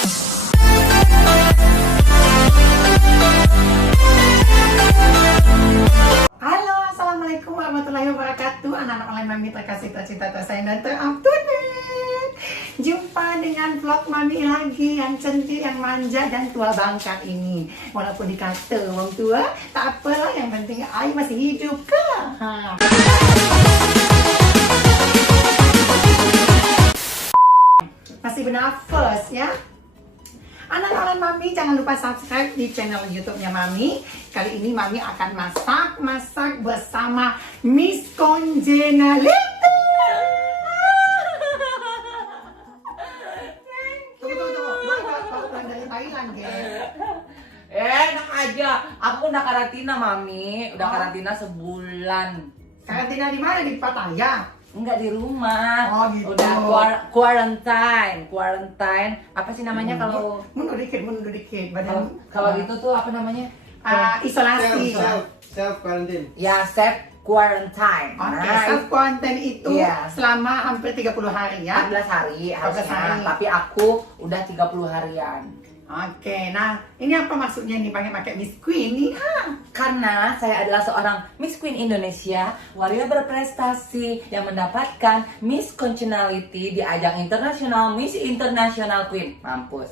Halo, assalamualaikum warahmatullahi wabarakatuh. Anak-anak online mami terkasih, tercinta, tersayang dan terupdate. Jumpa dengan vlog mami lagi yang cantik, yang manja dan tua bangka ini. Walaupun dikata orang tua, tak apalah, yang penting ai masih hidup ke. Masih bernafas ya. Anak-anak mami jangan lupa subscribe di channel YouTube-nya mami. Kali ini mami akan masak bersama Miss Congeniality. Tunggu. Dari Thailand, Enak aja. Aku udah karantina, Mami. Udah karantina sebulan. Karantina di mana? Di Pattaya? Enggak, di rumah. Oh, gitu. Udah quarantine. Apa sih namanya kalau mundur dikit badan. kalau gitu tuh apa namanya? Isolasi. Self quarantine. Ya, self quarantine. Oke, Nah, self quarantine itu iya. selama hampir 30 hari ya. 14 hari 14 harusnya, hari. tapi aku udah 30 harian. Oke, nah ini apa maksudnya nih pakai Miss Queen nih? Karena saya adalah seorang Miss Queen Indonesia, warga berprestasi yang mendapatkan Miss Congeniality di ajang internasional Miss International Queen. Mampus.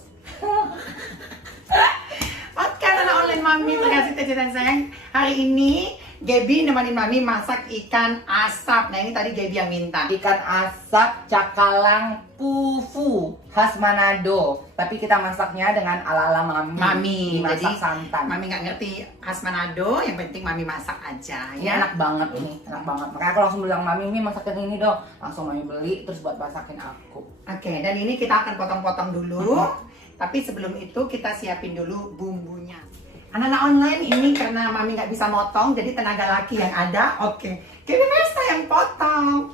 Oke, anak online mami terkasih dan sayang. Hari ini Gaby nemenin mami masak ikan asap. Nah ini tadi Gaby yang minta. Ikan asap cakalang fufu khas Manado. Tapi kita masaknya dengan ala-ala mami. Jadi Dimasak santan. mami nggak ngerti khas Manado, yang penting mami masak aja Ini ya. enak banget ini, enak banget. Makanya aku langsung bilang, Mami ini masakin ini dong. Langsung Mami beli terus buat masakin aku. Oke, dan ini kita akan potong-potong dulu. Tapi sebelum itu kita siapin dulu bumbunya. Anak-anak online ini karena mami nggak bisa motong, jadi tenaga laki yang ada. Oke, Gaby Mesta yang potong.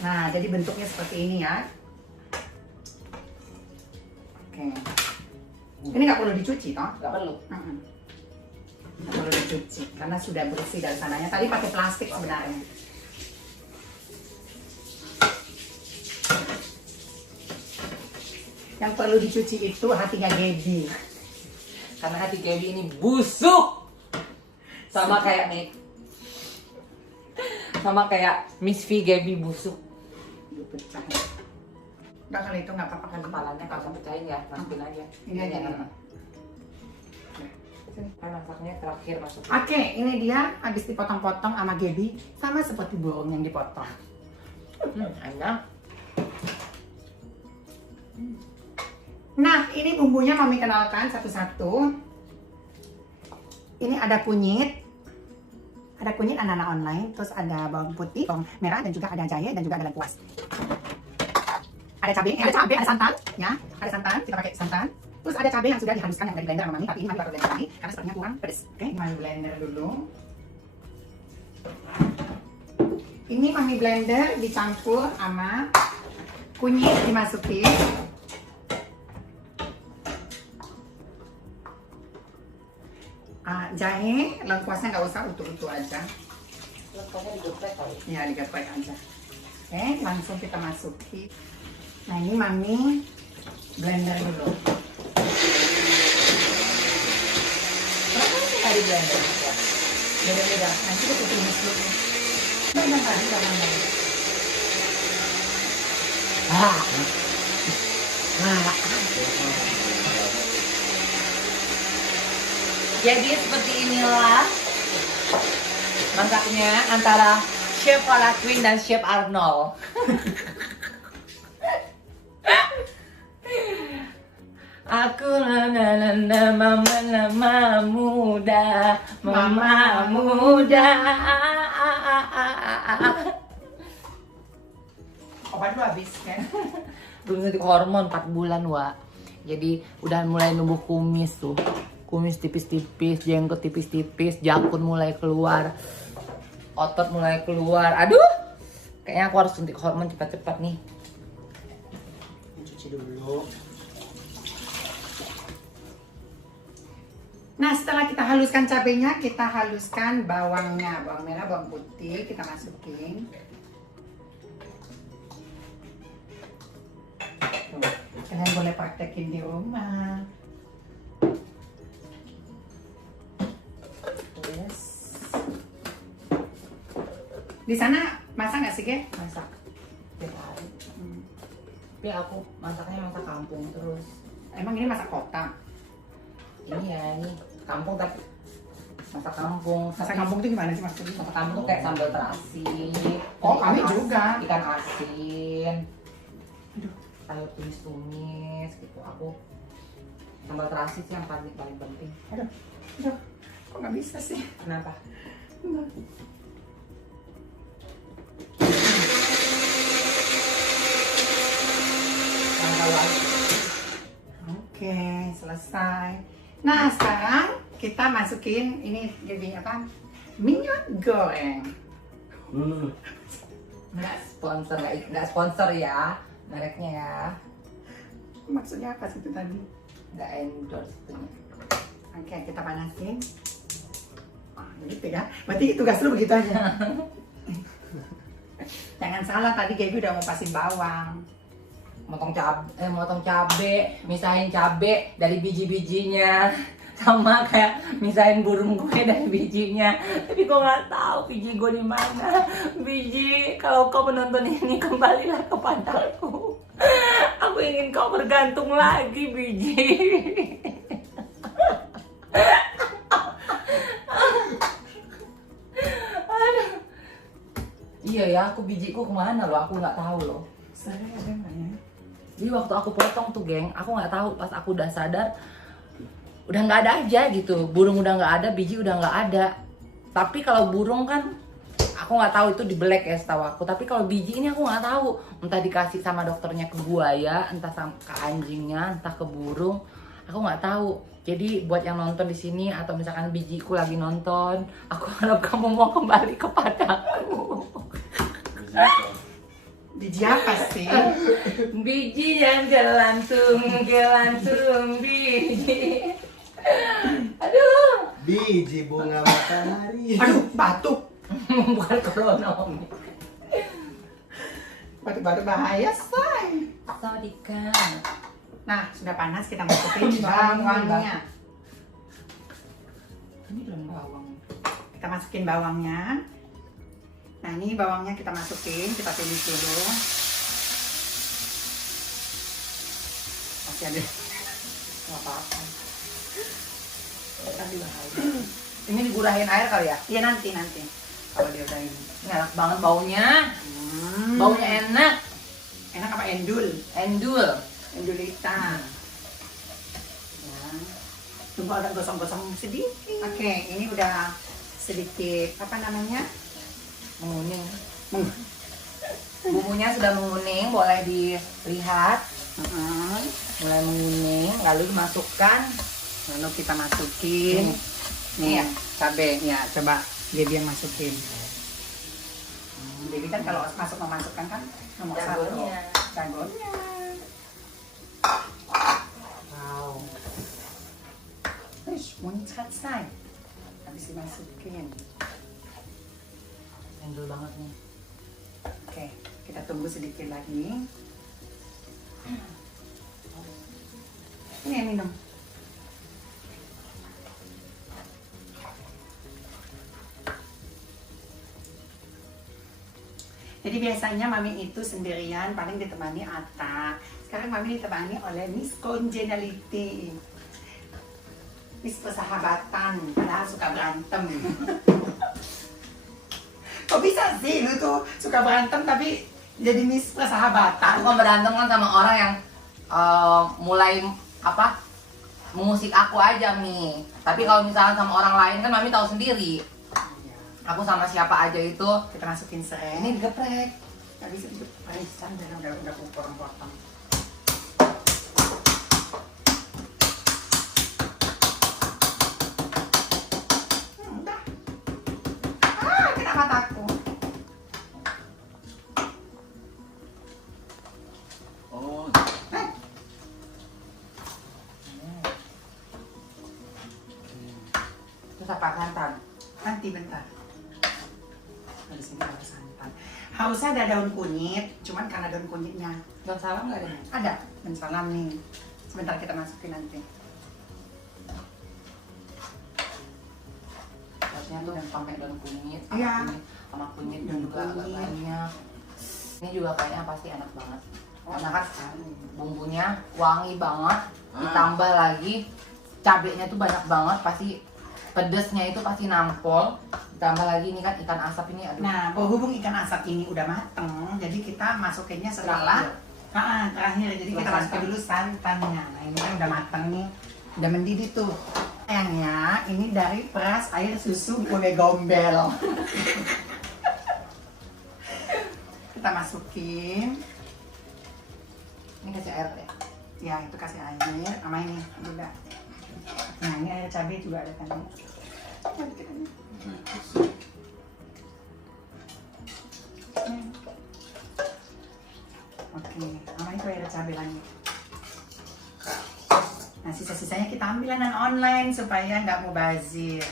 Nah, jadi bentuknya seperti ini ya. Oke. Ini nggak perlu dicuci, toh? Gak perlu. Nggak perlu dicuci, karena sudah bersih dari sananya. Tadi pakai plastik sebenarnya. Yang perlu dicuci itu hatinya Gaby. Karena hati Gaby ini busuk. Sama kayak nih. Sama kayak Miss V Gaby busuk. Pecah. Nggak, kalau itu nggak apa-apa kan. Kepalanya kalau usah pecahin ya, masukin aja. Ini aja nih. Kan masaknya terakhir masukin. Oke, ini dia habis dipotong-potong sama Gaby, sama seperti burung yang dipotong. Enak. Nah, ini bumbunya mami kenalkan satu-satu. Ini ada kunyit. Ada kunyit anak-anak online, terus ada bawang putih, bawang merah, dan juga ada jahe, dan juga ada lengkuas. Ada cabai, ada santan, ya. Ada santan, kita pakai santan. Terus ada cabai yang sudah dihaluskan yang dari blender sama mami, tapi ini mami baru blender lagi karena sepertinya kurang pedas. Oke, mami blender dulu. Ini mami blender dicampur sama kunyit dimasukin. Jahe, lengkuasnya nggak usah utuh-utuh aja. Lengkapnya digeprek kali. Ya, digeprek aja. Oke, langsung kita masukin. Nah, ini mami blender dulu. Berapa sih tadi blender? Beda-beda. Nanti kita tumis dulu. Jangan. Jadi seperti inilah masaknya antara Chef Farah Queen dan Chef Arnold. Aku mama muda. Obat lu habis kan? Belum suntik hormon 4 bulan, Wak. Jadi udah mulai numbuh kumis tuh. Kumis tipis-tipis, jenggot tipis-tipis, jakun mulai keluar, otot mulai keluar. Aduh, kayaknya aku harus suntik hormon cepat-cepat nih. Cuci dulu. Nah, setelah kita haluskan cabenya, kita haluskan bawangnya. Bawang merah, bawang putih kita masukin. praktekin di rumah. Yes. Di sana masak nggak sih, Ge? Masak tiap hari. Tapi aku masaknya masak kampung terus. Emang ini masak kota? Ini ya, ini kampung tapi masak kampung. Masak kampung tuh gimana sih maksudnya? Masak kampung tuh kayak sambal terasi. Oh, kami Ikan juga. Ikan asin. Aduh. Sayur tumis gitu. Aku sambal terasi sih yang paling penting. Aduh, kok nggak bisa sih? Kenapa? Enggak. Oke, selesai. Nah, sekarang kita masukin ini jadi apa? Minyak goreng. Nggak sponsor ya mereknya ya. Maksudnya apa sih itu tadi? Nggak endorse itunya. Oke, kita panasin. Gitu ya. Berarti tugas lu begitu aja. Jangan salah, tadi Gaby udah mau pasin bawang. Motong cabe, misahin cabe dari biji-bijinya, sama kayak misahin burung gue dari bijinya. Tapi gue nggak tahu biji gue di mana. Biji, kalau kau menonton ini kembalilah kepadaku. Aku ingin kau bergantung lagi biji. Aduh. Iya ya, aku bijiku kemana loh? Aku nggak tahu loh. Saya ada nggak ya? Jadi waktu aku potong tuh geng, aku nggak tahu, pas aku udah sadar udah nggak ada aja gitu, burung udah nggak ada, biji udah nggak ada. Tapi kalau burung kan aku nggak tahu itu dibelek ya setahu aku. Tapi kalau biji ini aku nggak tahu, entah dikasih sama dokternya ke buaya, entah sama ke anjingnya, entah ke burung, aku nggak tahu. Jadi buat yang nonton di sini atau misalkan bijiku lagi nonton, aku harap kamu mau kembali kepadaku. Biji apa sih? Biji yang gelantung biji. Aduh. Biji bunga matahari. Aduh, batuk. Bukan corona Om. Batuk-batuk bahaya, say. Sawadika. Nah, sudah panas, kita masukin bawangnya. Ini belum bawang. Kita masukin bawangnya. Nah, ini bawangnya kita masukin, kita tumis dulu. Masih ada. Nggak apa-apa. Ini digurahin air kali ya? Iya, nanti. Kalau dia udah ini. Ini enak banget baunya. Baunya enak. Enak apa endul? Endul. Endulita. Ya. Tunggu agak gosong-gosong sedikit. Oke, ini udah sedikit, apa namanya? Menguning. Bumbunya sudah menguning, boleh dilihat. Mulai menguning, lalu dimasukkan. Lalu kita masukin. Nih ya, cabai. Ya, coba Gaby yang masukin. Jadi kan kalau memasukkan kan nomor Jagonya. satu. Jagonya. Wow. Muncrat say. Habis dimasukin. Endul banget nih. Oke, kita tunggu sedikit lagi. Ini yang minum. Jadi biasanya Mami itu sendirian, paling ditemani Atta. Sekarang Mami ditemani oleh Miss Congeniality. Miss persahabatan, padahal suka berantem. Kok bisa sih lu tuh suka berantem tapi jadi Miss persahabatan? Aku kan berantem kan sama orang yang mulai mengusik aku aja nih. Tapi kalau misalnya sama orang lain kan Mami tahu sendiri. Aku sama siapa aja itu Kita masukin serai. ini digeprek. Gak bisa diperisan, udah potong-potong. Udah. Kena mataku. Oh, Terus apa santan? Nanti bentar. Di sini ada santan. Harusnya ada daun kunyit, cuman karena daun kunyitnya Daun salam nggak ada? ada. Dan salam nih. Sebentar kita masukin nanti. Rasanya tuh yang sampai daun kunyit, Iya. sama kunyit Daun juga agak kunyit. banyak. Ini juga kayaknya pasti enak banget. Karena kan bumbunya wangi banget, ditambah lagi cabenya tuh banyak banget, pasti pedesnya itu pasti nampol. Ditambah lagi ini kan ikan asap ini, aduh. Nah, berhubung ikan asap ini udah mateng, jadi kita masukinnya setelah terakhir. Jadi kita masukin dulu santannya. Nah, ini kan udah mateng nih, udah mendidih tuh. Sayangnya ini dari peras air susu gue gombel. Kita masukin. Ini kasih air ya. Ya, itu kasih air sama ini juga. Nah, ini air cabai juga ada kan. Oke, sama itu air cabai lagi. Nah, sisa-sisanya kita ambil online supaya nggak mubazir.